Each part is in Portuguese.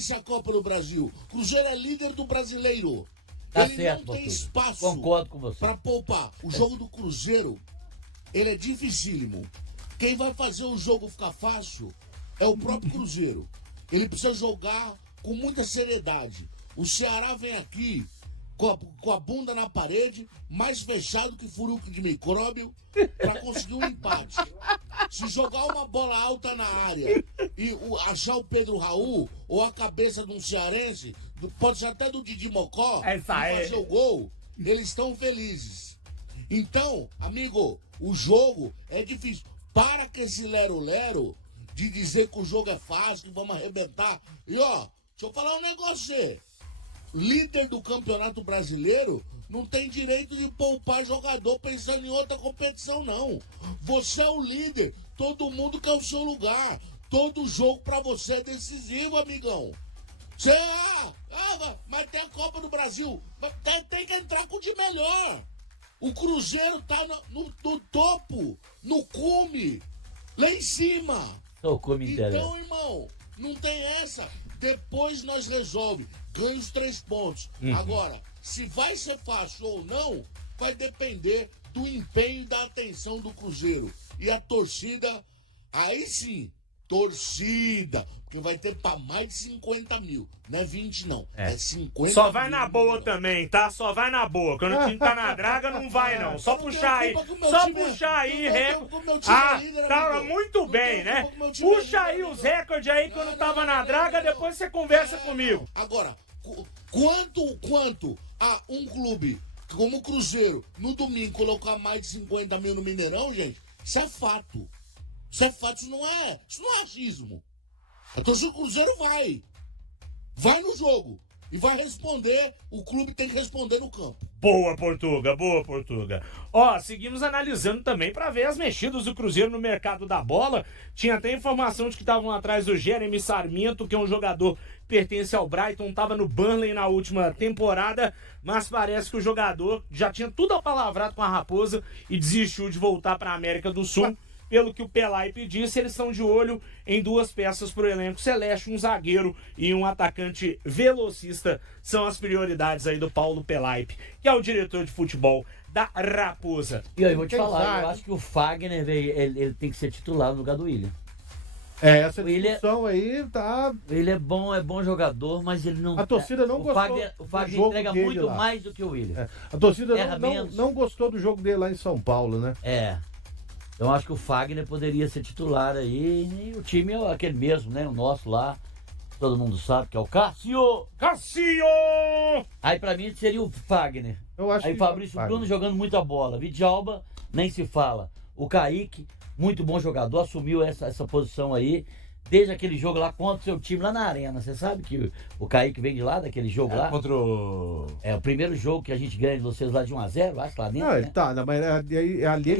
Dane-se a Copa do Brasil. Cruzeiro é líder do brasileiro. Tá Ele certo, não tem Portuga. espaço Concordo com você. pra poupar. O jogo do Cruzeiro, ele é dificílimo. Quem vai fazer o jogo ficar fácil é o próprio Cruzeiro. Ele precisa jogar com muita seriedade. O Ceará vem aqui com a bunda na parede, mais fechado que furuco de micróbio, para conseguir um empate. Se jogar uma bola alta na área e achar o Pedro Raul ou a cabeça de um cearense, pode ser até do Didi Mocó, e fazer o gol, eles estão felizes. Então, amigo, o jogo é difícil. Para com esse lero-lero de dizer que o jogo é fácil, que vamos arrebentar. E ó, deixa eu falar um negócio pra você. Líder do Campeonato Brasileiro não tem direito de poupar jogador pensando em outra competição, não. Você é o líder, todo mundo quer o seu lugar. Todo jogo pra você é decisivo, amigão. Você, mas tem a Copa do Brasil. Tem que entrar com o de melhor. O Cruzeiro tá no topo, no cume, lá em cima. Então, irmão, não tem essa. Depois nós resolve. Ganha os 3 pontos. Agora, se vai ser fácil ou não, vai depender do empenho e da atenção do Cruzeiro. E a torcida, aí sim, torcida. Porque vai ter pra mais de 50 mil. Não é 20, não. É 50 Só vai mil, na boa não. também, tá? Só vai na boa. Quando o time tá na draga, não vai, não. Só puxar aí. Só puxar aí, recorde. Tava muito bem, né? Puxa aí os recordes aí quando tava na draga, depois você conversa comigo. Agora, quanto a um clube como o Cruzeiro, no domingo, colocar mais de 50 mil no Mineirão, gente, isso é fato. Isso é fato, isso não é achismo. A torcida do Cruzeiro vai no jogo e vai responder, o clube tem que responder no campo. Boa, Portuga, boa, Portuga. Ó, seguimos analisando também para ver as mexidas do Cruzeiro no mercado da bola. Tinha até informação de que estavam atrás do Jeremy Sarmiento, que é um jogador que pertence ao Brighton, estava no Burnley na última temporada, mas parece que o jogador já tinha tudo apalavrado com a Raposa e desistiu de voltar para a América do Sul. Pelo que o Pelaipe disse, eles estão de olho em 2 peças para o elenco celeste, um zagueiro e um atacante velocista. São as prioridades aí do Paulo Pelaipe, que é o diretor de futebol da Raposa. E aí, eu vou te falar, eu acho que o Fagner, ele tem que ser titular no lugar do William. Essa discussão aí tá... Ele é bom jogador, mas ele não... A torcida não gostou O Fagner entrega muito lá. mais do que o William. A torcida não gostou do jogo dele lá em São Paulo, né? Então acho que o Fagner poderia ser titular aí. E o time é aquele mesmo, né? O nosso lá. Todo mundo sabe que é o Cássio! Aí pra mim seria o Fagner. Eu acho aí que Fabrício Fagner. Bruno jogando muita bola. Vidjalba, nem se fala. O Kaique, muito bom jogador, assumiu essa posição aí. Desde aquele jogo lá contra o seu time lá na arena. Você sabe que o Kaique vem de lá, daquele jogo lá? Contra o... É o primeiro jogo que a gente ganha de vocês lá de 1-0, acho, lá dentro. Não, né? ele tá, mas ali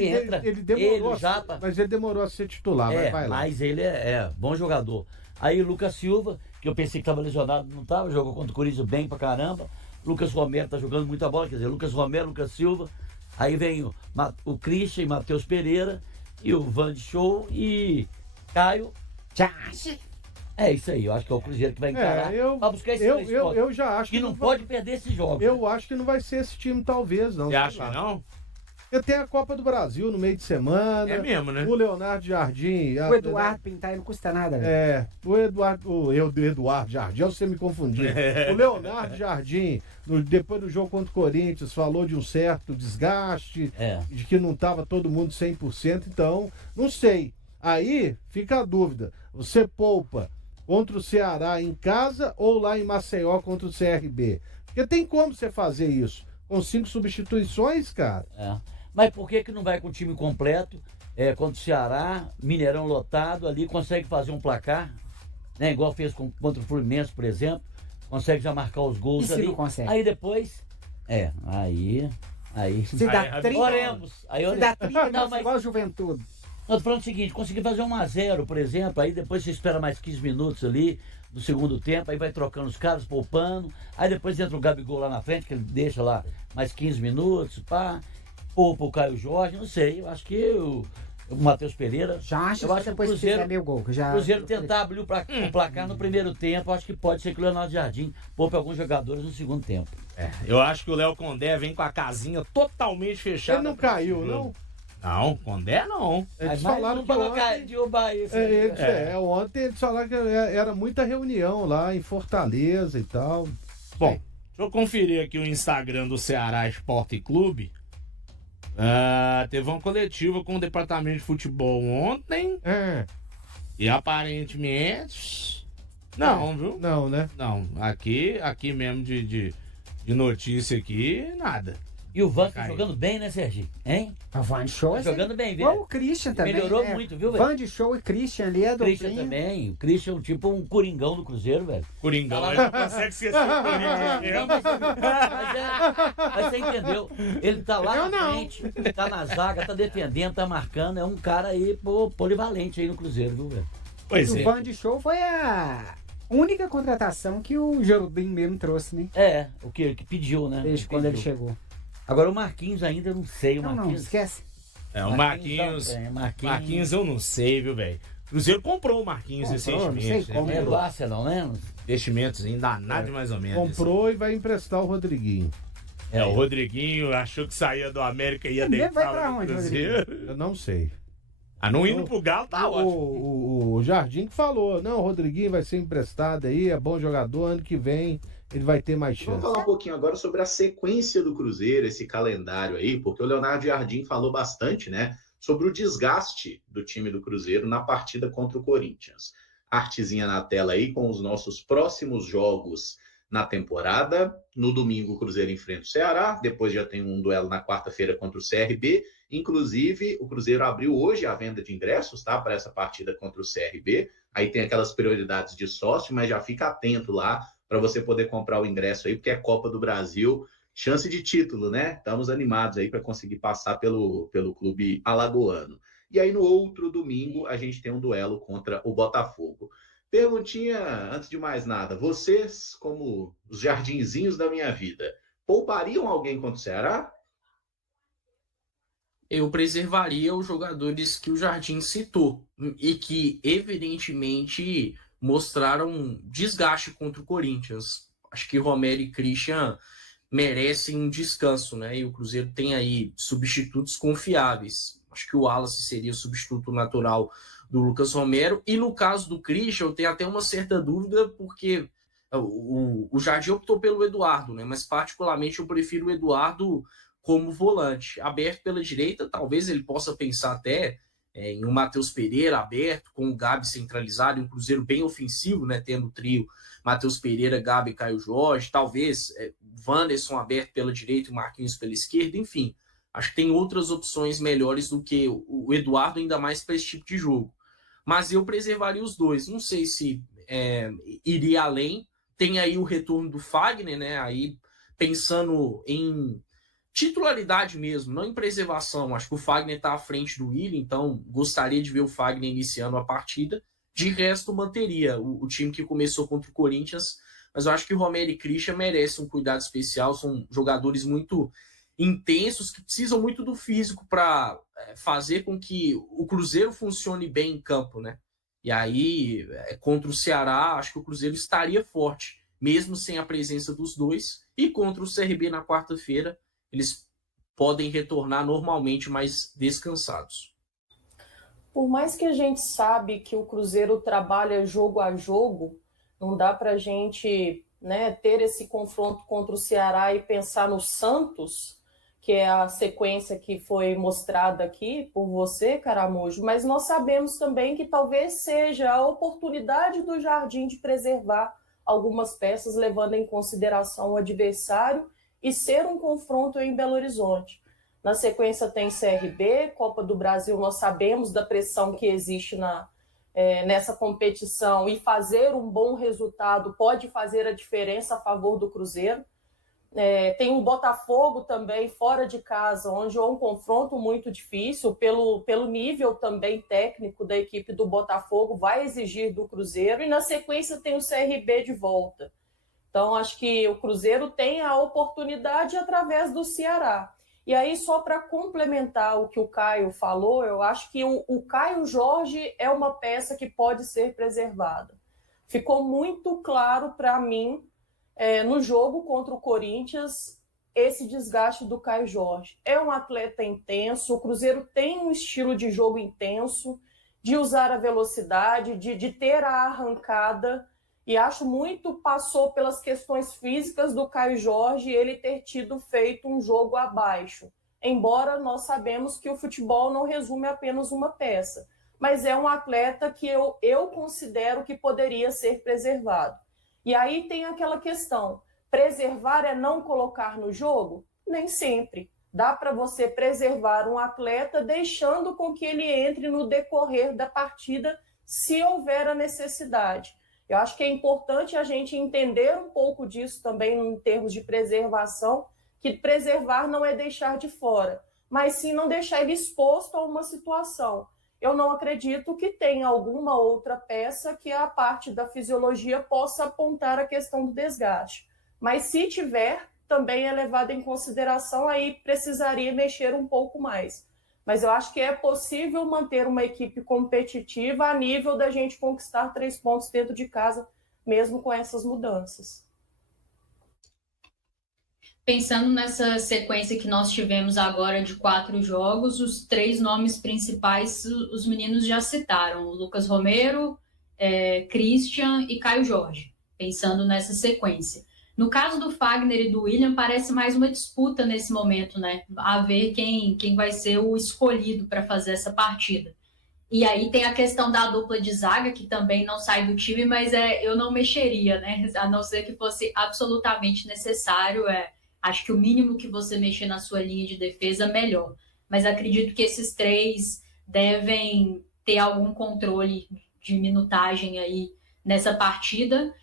ele demorou. Mas ele demorou a ser titular, mas vai lá. Mas ele é bom jogador. Aí o Lucas Silva, que eu pensei que estava lesionado, não estava, jogou contra o Corinthians bem pra caramba. Lucas Romero tá jogando muita bola, quer dizer, Lucas Romero, Lucas Silva. Aí vem o Christian e Matheus Pereira, e o Van de Show e Caio. É isso aí, eu acho que é o Cruzeiro que vai encarar pra buscar esse eu já acho que não pode perder esse jogo. Eu acho que não vai ser esse time, talvez, não. Você acha que não? Porque tem a Copa do Brasil no meio de semana. É mesmo, né? O Leonardo Jardim. O Eduardo Pintar não custa nada, né? O Eduardo Jardim, você me confundiu. O Leonardo Jardim, depois do jogo contra o Corinthians, falou de um certo desgaste, de que não estava todo mundo 100%, então, não sei. Aí fica a dúvida, você poupa contra o Ceará em casa ou lá em Maceió contra o CRB? Porque tem como você fazer isso? Com 5 substituições, cara? Mas por que não vai com o time completo, contra o Ceará, Mineirão lotado ali, consegue fazer um placar, né? Igual fez contra o Fluminense, por exemplo, consegue já marcar os gols e ali. Não consegue? Aí depois, aí... Se dá 30, oremos. Aí se dá 30, não, mas igual a Juventude. Eu tô falando o seguinte, conseguir fazer 1-0, por exemplo, aí depois você espera mais 15 minutos ali, do segundo tempo, aí vai trocando os caras, poupando, aí depois entra o Gabigol lá na frente, que ele deixa lá mais 15 minutos, poupa o Caio Jorge, não sei, eu acho que o Matheus Pereira. Já acho eu acho que o Cruzeiro, meu gol. O Cruzeiro tentar abrir o placar no primeiro tempo, acho que pode ser que o Leonardo Jardim poupe alguns jogadores no segundo tempo. Eu acho que o Léo Condé vem com a casinha totalmente fechada. Ele não caiu, não? Não, Condé não. Eles falaram que ontem... Ontem eles falaram que era muita reunião lá em Fortaleza e tal. Bom, deixa eu conferir aqui o Instagram do Ceará Esporte Clube. Teve uma coletiva com o departamento de futebol ontem. E aparentemente... Não, viu? Não, né? Não, aqui mesmo de notícia aqui, nada. E o Van tá jogando bem, né, Serginho? Hein? O Van Show tá jogando bem, viu? Igual o Christian também. Melhorou muito, viu, velho? Van de Show e Christian ali é do Christian também. O Christian é tipo um coringão do Cruzeiro, velho. Coringão, ele não consegue esquecer o Coringão. Mas você entendeu? Ele tá lá na frente, tá na zaga, tá defendendo, tá marcando. É um cara aí, polivalente aí no Cruzeiro, viu, velho? Pois é. O Van de Show foi a única contratação que o Jordim mesmo trouxe, né? O que pediu, né? Desde quando ele chegou. Agora o Marquinhos ainda eu não sei. Não, esquece. O Marquinhos eu não sei, viu, velho? Cruzeiro comprou o Marquinhos recentemente. É do Arsenal, né? Investimentos ainda nada mais ou menos. Comprou e vai emprestar o Rodriguinho. O Rodriguinho achou que saía do América e ia deitar vai pra onde, Cruzeiro. Eu não sei. Não indo pro Galo tá ótimo. O Jardim que falou, não, o Rodriguinho vai ser emprestado aí, é bom jogador, ano que vem ele vai ter mais chance. Vamos falar um pouquinho agora sobre a sequência do Cruzeiro, esse calendário aí, porque o Leonardo Jardim falou bastante, né, sobre o desgaste do time do Cruzeiro na partida contra o Corinthians. Artezinha na tela aí com os nossos próximos jogos na temporada. No domingo o Cruzeiro enfrenta o Ceará, depois já tem um duelo na quarta-feira contra o CRB. Inclusive, o Cruzeiro abriu hoje a venda de ingressos, tá, para essa partida contra o CRB. Aí tem aquelas prioridades de sócio, mas já fica atento lá para você poder comprar o ingresso aí, porque é Copa do Brasil, chance de título, né? Estamos animados aí para conseguir passar pelo clube alagoano. E aí no outro domingo a gente tem um duelo contra o Botafogo. Perguntinha, antes de mais nada, vocês, como os jardinzinhos da minha vida, poupariam alguém contra o Ceará? Eu preservaria os jogadores que o Jardim citou e que, evidentemente, mostraram desgaste contra o Corinthians. Acho que Romero e Christian merecem um descanso, né? E o Cruzeiro tem aí substitutos confiáveis. Acho que o Wallace seria o substituto natural do Lucas Romero. E no caso do Christian, eu tenho até uma certa dúvida, porque o Jardim optou pelo Eduardo, né? Mas particularmente eu prefiro o Eduardo como volante. Aberto pela direita, talvez ele possa pensar até em um Matheus Pereira aberto, com o Gabi centralizado, e um Cruzeiro bem ofensivo, né? Tendo o trio Matheus Pereira, Gabi e Caio Jorge, talvez Wanderson aberto pela direita e Marquinhos pela esquerda, enfim. Acho que tem outras opções melhores do que o Eduardo, ainda mais para esse tipo de jogo. Mas eu preservaria os dois. Não sei se iria além. Tem aí o retorno do Fagner, né? Aí pensando em titularidade mesmo, não em preservação. Acho que o Fagner está à frente do Willian, então gostaria de ver o Fagner iniciando a partida. De resto, manteria o time que começou contra o Corinthians, mas eu acho que o Romero e Christian merecem um cuidado especial. São jogadores muito intensos, que precisam muito do físico para fazer com que o Cruzeiro funcione bem em campo, né? E aí, contra o Ceará, acho que o Cruzeiro estaria forte, mesmo sem a presença dos dois. E contra o CRB na quarta-feira, eles podem retornar normalmente mais descansados. Por mais que a gente sabe que o Cruzeiro trabalha jogo a jogo, não dá para a gente, né, ter esse confronto contra o Ceará e pensar no Santos, que é a sequência que foi mostrada aqui por você, Caramujo, mas nós sabemos também que talvez seja a oportunidade do Jardim de preservar algumas peças, levando em consideração o adversário, e ser um confronto em Belo Horizonte. Na sequência tem CRB, Copa do Brasil, nós sabemos da pressão que existe nessa competição, e fazer um bom resultado pode fazer a diferença a favor do Cruzeiro. Tem o Botafogo também, fora de casa, onde é um confronto muito difícil, pelo nível também técnico da equipe do Botafogo, vai exigir do Cruzeiro, e na sequência tem o CRB de volta. Então, acho que o Cruzeiro tem a oportunidade através do Ceará. E aí, só para complementar o que o Caio falou, eu acho que o Caio Jorge é uma peça que pode ser preservada. Ficou muito claro para mim, no jogo contra o Corinthians, esse desgaste do Caio Jorge. É um atleta intenso, o Cruzeiro tem um estilo de jogo intenso, de usar a velocidade, de ter a arrancada, e acho muito passou pelas questões físicas do Caio Jorge ele ter feito um jogo abaixo. Embora nós sabemos que o futebol não resume apenas uma peça, mas é um atleta que eu considero que poderia ser preservado. E aí tem aquela questão, preservar é não colocar no jogo? Nem sempre. Dá para você preservar um atleta deixando com que ele entre no decorrer da partida, se houver a necessidade. Eu acho que é importante a gente entender um pouco disso também em termos de preservação, que preservar não é deixar de fora, mas sim não deixar ele exposto a uma situação. Eu não acredito que tenha alguma outra peça que a parte da fisiologia possa apontar a questão do desgaste. Mas se tiver, também é levado em consideração, aí precisaria mexer um pouco mais. Mas eu acho que é possível manter uma equipe competitiva a nível da gente conquistar 3 pontos dentro de casa, mesmo com essas mudanças. Pensando nessa sequência que nós tivemos agora de 4 jogos, os 3 nomes principais os meninos já citaram, o Lucas Romero, Christian e Caio Jorge, pensando nessa sequência. No caso do Fagner e do William, parece mais uma disputa nesse momento, né? A ver quem vai ser o escolhido para fazer essa partida. E aí tem a questão da dupla de zaga, que também não sai do time, mas eu não mexeria, né? A não ser que fosse absolutamente necessário. Acho que o mínimo que você mexer na sua linha de defesa, melhor. Mas acredito que esses 3 devem ter algum controle de minutagem aí nessa partida.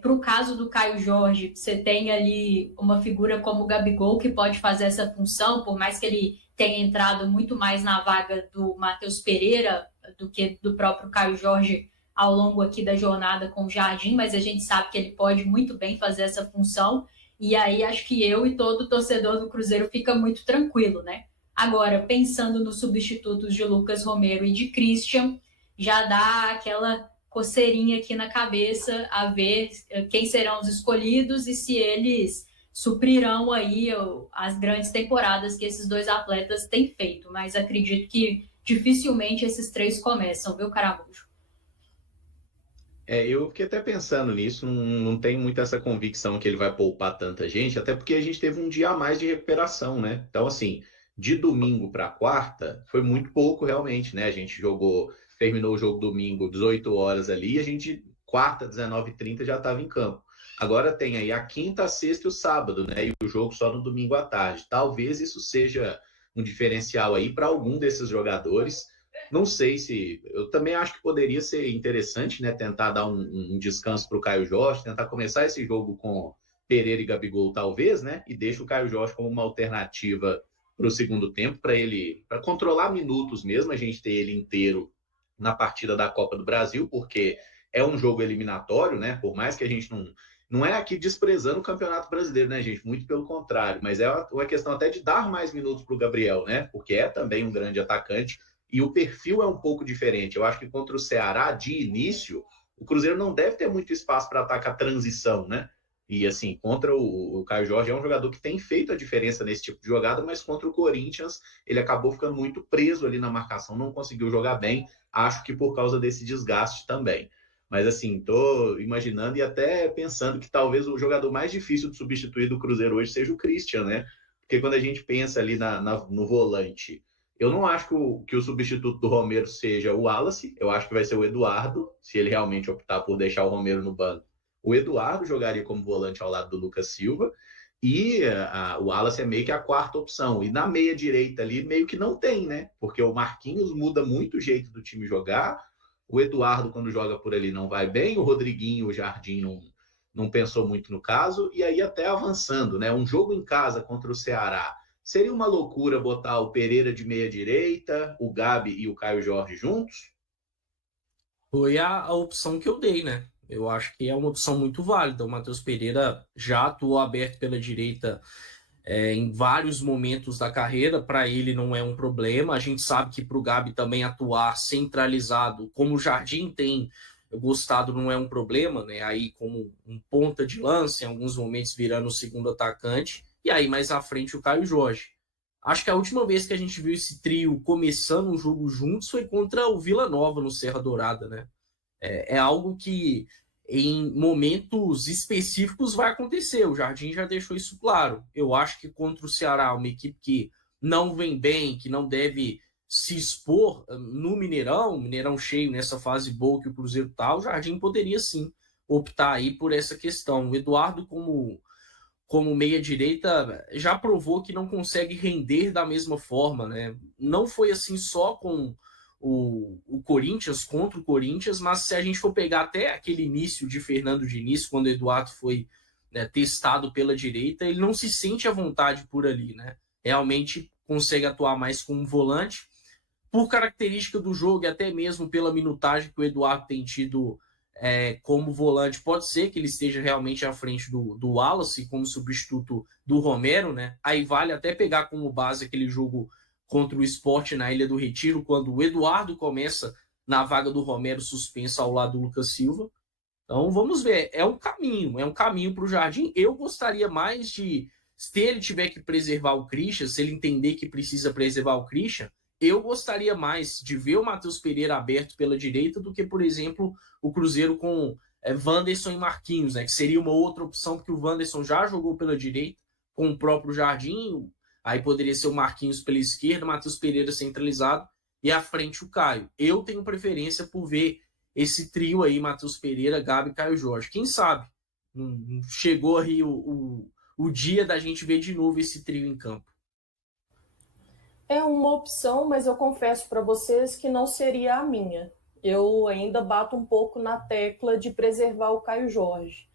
Para o caso do Caio Jorge, você tem ali uma figura como o Gabigol, que pode fazer essa função, por mais que ele tenha entrado muito mais na vaga do Matheus Pereira do que do próprio Caio Jorge ao longo aqui da jornada com o Jardim, mas a gente sabe que ele pode muito bem fazer essa função, e aí acho que eu e todo torcedor do Cruzeiro fica muito tranquilo, né? Agora, pensando nos substitutos de Lucas Romero e de Christian, já dá aquela coceirinha aqui na cabeça a ver quem serão os escolhidos e se eles suprirão aí as grandes temporadas que esses 2 atletas têm feito. Mas acredito que dificilmente esses 3 começam, viu, Caramujo? Eu fiquei até pensando nisso, não tenho muito essa convicção que ele vai poupar tanta gente, até porque a gente teve um dia a mais de recuperação, né? Então, assim, de domingo para quarta, foi muito pouco realmente, né? A gente terminou o jogo domingo, 18 horas ali, e a gente, quarta, 19h30, já estava em campo. Agora tem aí a quinta, a sexta e o sábado, né? E o jogo só no domingo à tarde. Talvez isso seja um diferencial aí para algum desses jogadores. Não sei se... Eu também acho que poderia ser interessante, né? Tentar dar um descanso para o Caio Jorge, tentar começar esse jogo com Pereira e Gabigol, talvez, né? E deixa o Caio Jorge como uma alternativa para o segundo tempo, para controlar minutos mesmo, a gente ter ele inteiro na partida da Copa do Brasil, porque é um jogo eliminatório, né? Por mais que a gente não é aqui desprezando o Campeonato Brasileiro, né, gente? Muito pelo contrário, mas é uma questão até de dar mais minutos para o Gabriel, né? Porque é também um grande atacante e o perfil é um pouco diferente. Eu acho que contra o Ceará, de início, o Cruzeiro não deve ter muito espaço para atacar a transição, né? E assim, contra o Caio Jorge é um jogador que tem feito a diferença nesse tipo de jogada, mas contra o Corinthians ele acabou ficando muito preso ali na marcação, não conseguiu jogar bem, acho que por causa desse desgaste também. Mas assim, tô imaginando e até pensando que talvez o jogador mais difícil de substituir do Cruzeiro hoje seja o Christian, né? Porque quando a gente pensa ali no volante, eu não acho que o substituto do Romero seja o Wallace, eu acho que vai ser o Eduardo, se ele realmente optar por deixar o Romero no banco. O Eduardo jogaria como volante ao lado do Lucas Silva e o Wallace é meio que a quarta opção. E na meia direita ali meio que não tem, né? Porque o Marquinhos muda muito o jeito do time jogar, o Eduardo quando joga por ali não vai bem, o Rodriguinho, o Jardim não pensou muito no caso, e aí até avançando, né? Um jogo em casa contra o Ceará, seria uma loucura botar o Pereira de meia direita, o Gabi e o Caio Jorge juntos? Foi a opção que eu dei, né? Eu acho que é uma opção muito válida. O Matheus Pereira já atuou aberto pela direita em vários momentos da carreira, para ele não é um problema. A gente sabe que para o Gabi também atuar centralizado, como o Jardim tem gostado, não é um problema, né? Aí como um ponta de lança, em alguns momentos virando o segundo atacante, e aí mais à frente o Caio Jorge. Acho que a última vez que a gente viu esse trio começando um jogo juntos foi contra o Vila Nova no Serra Dourada, né? É algo que em momentos específicos vai acontecer. O Jardim já deixou isso claro. Eu acho que contra o Ceará, uma equipe que não vem bem, que não deve se expor no Mineirão cheio, nessa fase boa que o Cruzeiro tá, o Jardim poderia sim optar aí por essa questão. O Eduardo, como meia-direita, já provou que não consegue render da mesma forma, né? Não foi assim só com o Corinthians, contra o Corinthians, mas se a gente for pegar até aquele início de Fernando Diniz, quando o Eduardo foi, né, testado pela direita, ele não se sente à vontade por ali, né? Realmente consegue atuar mais como um volante, por característica do jogo e até mesmo pela minutagem que o Eduardo tem tido como volante. Pode ser que ele esteja realmente à frente do Wallace como substituto do Romero, né? Aí vale até pegar como base aquele jogo contra o Sport na Ilha do Retiro, quando o Eduardo começa na vaga do Romero suspenso ao lado do Lucas Silva. Então vamos ver, é um caminho para o Jardim. Eu gostaria mais de, se ele tiver que preservar o Christian, se ele entender que precisa preservar o Christian, eu gostaria mais de ver o Matheus Pereira aberto pela direita do que, por exemplo, o Cruzeiro com Wanderson e Marquinhos, né? Que seria uma outra opção, porque o Wanderson já jogou pela direita com o próprio Jardim, aí poderia ser o Marquinhos pela esquerda, o Matheus Pereira centralizado e à frente o Caio. Eu tenho preferência por ver esse trio aí, Matheus Pereira, Gabi e Caio Jorge. Quem sabe? Chegou aí o dia da gente ver de novo esse trio em campo. É uma opção, mas eu confesso para vocês que não seria a minha. Eu ainda bato um pouco na tecla de preservar o Caio Jorge.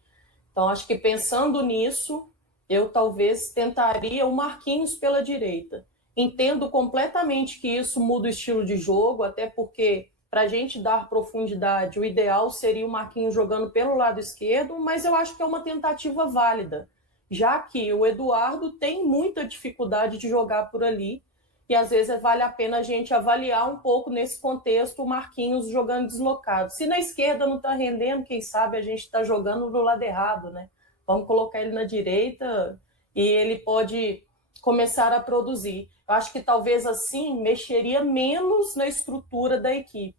Então, acho que pensando nisso, eu talvez tentaria o Marquinhos pela direita. Entendo completamente que isso muda o estilo de jogo, até porque, para a gente dar profundidade, o ideal seria o Marquinhos jogando pelo lado esquerdo, mas eu acho que é uma tentativa válida, já que o Eduardo tem muita dificuldade de jogar por ali, e às vezes vale a pena a gente avaliar um pouco nesse contexto o Marquinhos jogando deslocado. Se na esquerda não está rendendo, quem sabe a gente está jogando do lado errado, né? Vamos colocar ele na direita e ele pode começar a produzir. Eu acho que talvez assim mexeria menos na estrutura da equipe,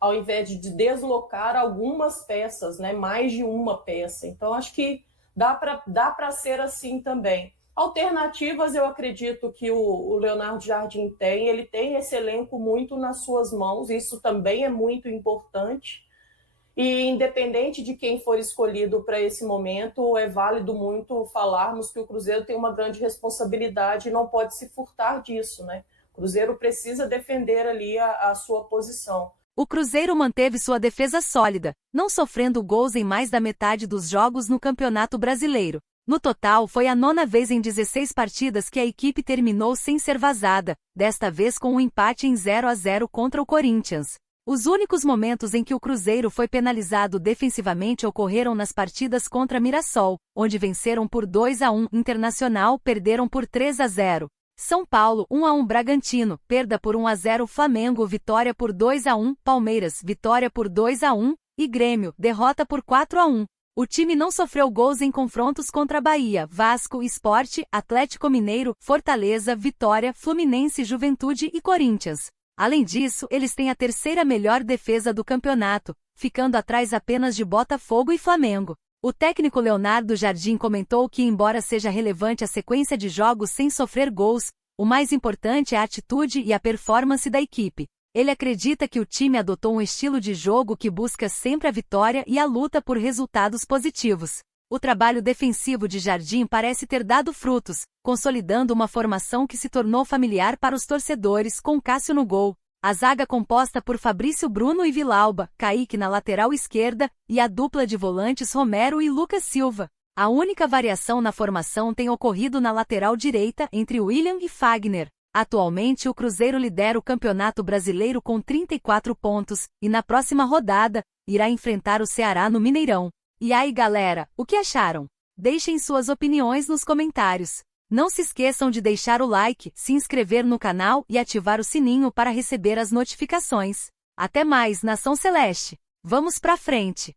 ao invés de deslocar algumas peças, né? Mais de uma peça. Então acho que dá para ser assim também. Alternativas, eu acredito que o Leonardo Jardim tem. Ele tem esse elenco muito nas suas mãos, isso também é muito importante. E independente de quem for escolhido para esse momento, é válido muito falarmos que o Cruzeiro tem uma grande responsabilidade e não pode se furtar disso, né? O Cruzeiro precisa defender ali a sua posição. O Cruzeiro manteve sua defesa sólida, não sofrendo gols em mais da metade dos jogos no Campeonato Brasileiro. No total, foi a 9ª vez em 16 partidas que a equipe terminou sem ser vazada, desta vez com um empate em 0-0 contra o Corinthians. Os únicos momentos em que o Cruzeiro foi penalizado defensivamente ocorreram nas partidas contra Mirassol, onde venceram por 2-1, Internacional perderam por 3-0. São Paulo 1-1 Bragantino, perda por 1-0 Flamengo, vitória por 2-1, Palmeiras, vitória por 2-1, e Grêmio, derrota por 4-1. O time não sofreu gols em confrontos contra Bahia, Vasco, Sport, Atlético Mineiro, Fortaleza, Vitória, Fluminense, Juventude e Corinthians. Além disso, eles têm a 3ª melhor defesa do campeonato, ficando atrás apenas de Botafogo e Flamengo. O técnico Leonardo Jardim comentou que, embora seja relevante a sequência de jogos sem sofrer gols, o mais importante é a atitude e a performance da equipe. Ele acredita que o time adotou um estilo de jogo que busca sempre a vitória e a luta por resultados positivos. O trabalho defensivo de Jardim parece ter dado frutos, consolidando uma formação que se tornou familiar para os torcedores, com Cássio no gol, a zaga composta por Fabrício Bruno e Vilauba, Kaique na lateral esquerda, e a dupla de volantes Romero e Lucas Silva. A única variação na formação tem ocorrido na lateral direita entre William e Fagner. Atualmente o Cruzeiro lidera o Campeonato Brasileiro com 34 pontos, e na próxima rodada, irá enfrentar o Ceará no Mineirão. E aí galera, o que acharam? Deixem suas opiniões nos comentários. Não se esqueçam de deixar o like, se inscrever no canal e ativar o sininho para receber as notificações. Até mais, Nação Celeste! Vamos pra frente!